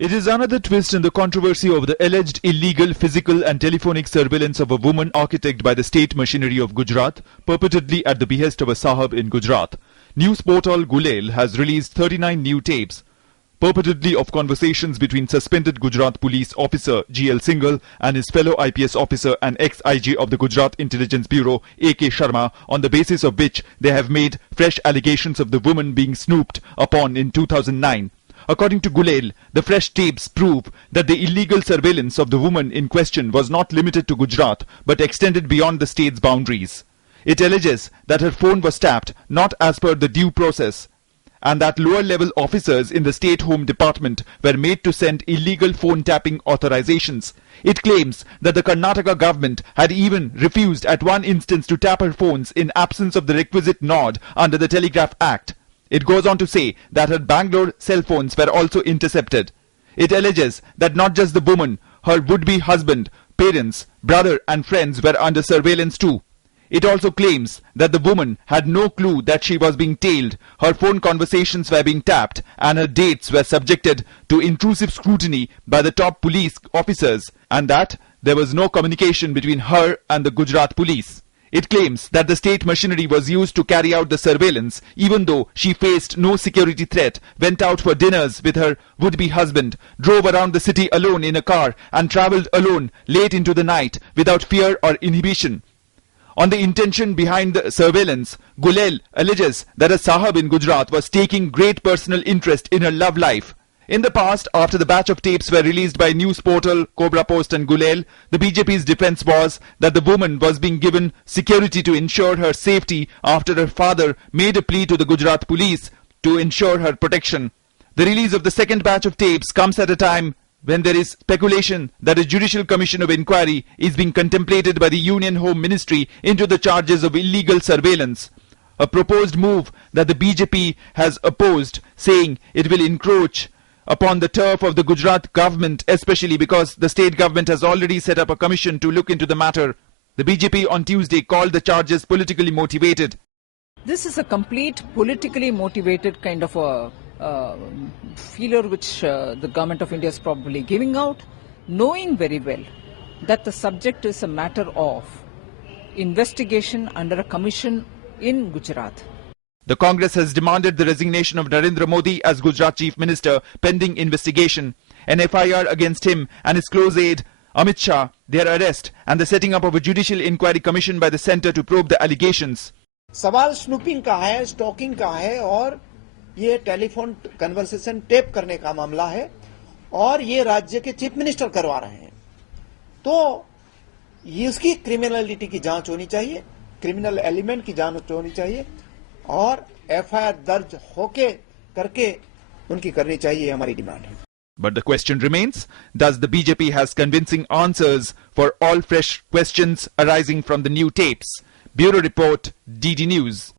It is another twist in the controversy over the alleged illegal physical and telephonic surveillance of a woman architected by the state machinery of Gujarat, purportedly at the behest of a Sahab in Gujarat. News portal Gulel has released 39 new tapes, purportedly of conversations between suspended Gujarat police officer G.L. Singhal and his fellow IPS officer and ex-IG of the Gujarat Intelligence Bureau A.K. Sharma, on the basis of which they have made fresh allegations of the woman being snooped upon in 2009. According to Gulel, the fresh tapes prove that the illegal surveillance of the woman in question was not limited to Gujarat but extended beyond the state's boundaries. It alleges that her phone was tapped not as per the due process, and that lower-level officers in the State Home Department were made to send illegal phone tapping authorizations. It claims that the Karnataka government had even refused at one instance to tap her phones in absence of the requisite nod under the Telegraph Act. It goes on to say that her Bangalore cell phones were also intercepted. It alleges that not just the woman, her would-be husband, parents, brother and friends were under surveillance too. It also claims that the woman had no clue that she was being tailed, her phone conversations were being tapped, and her dates were subjected to intrusive scrutiny by the top police officers, and that there was no communication between her and the Gujarat police. It claims that the state machinery was used to carry out the surveillance, even though she faced no security threat, went out for dinners with her would-be husband, drove around the city alone in a car, and travelled alone late into the night without fear or inhibition. On the intention behind the surveillance, Gulel alleges that a Sahab in Gujarat was taking great personal interest in her love life. In the past, after the batch of tapes were released by news portal Cobra Post and Gulel, the BJP's defense was that the woman was being given security to ensure her safety after her father made a plea to the Gujarat police to ensure her protection. The release of the second batch of tapes comes at a time when there is speculation that a judicial commission of inquiry is being contemplated by the Union Home Ministry into the charges of illegal surveillance. A proposed move that the BJP has opposed, saying it will encroach upon the turf of the Gujarat government, especially because the state government has already set up a commission to look into the matter. The BJP on Tuesday called the charges politically motivated. This is a complete politically motivated kind of a feeler which the government of India is probably giving out, knowing very well that the subject is a matter of investigation under a commission in Gujarat. The Congress has demanded the resignation of Narendra Modi as Gujarat Chief Minister pending investigation, an FIR against him and his close aide Amit Shah, their arrest and the setting up of a judicial inquiry commission by the centre to probe the allegations. सवाल snooping का है, stocking का है और ये telephone conversation tape करने का मामला है और ये राज्य के चीफ मिनिस्टर करवा रहे हैं। तो ये इसकी क्रिमिनलिटी की जांच होनी चाहिए, क्रिमिनल एलिमेंट की जांच होनी चाहिए और एफआईआर दर्ज होके करके उनकी करनी चाहिए, हमारी डिमांड है। But the question remains, does the BJP has convincing answers for all fresh questions arising from the new tapes? Bureau Report, DD News.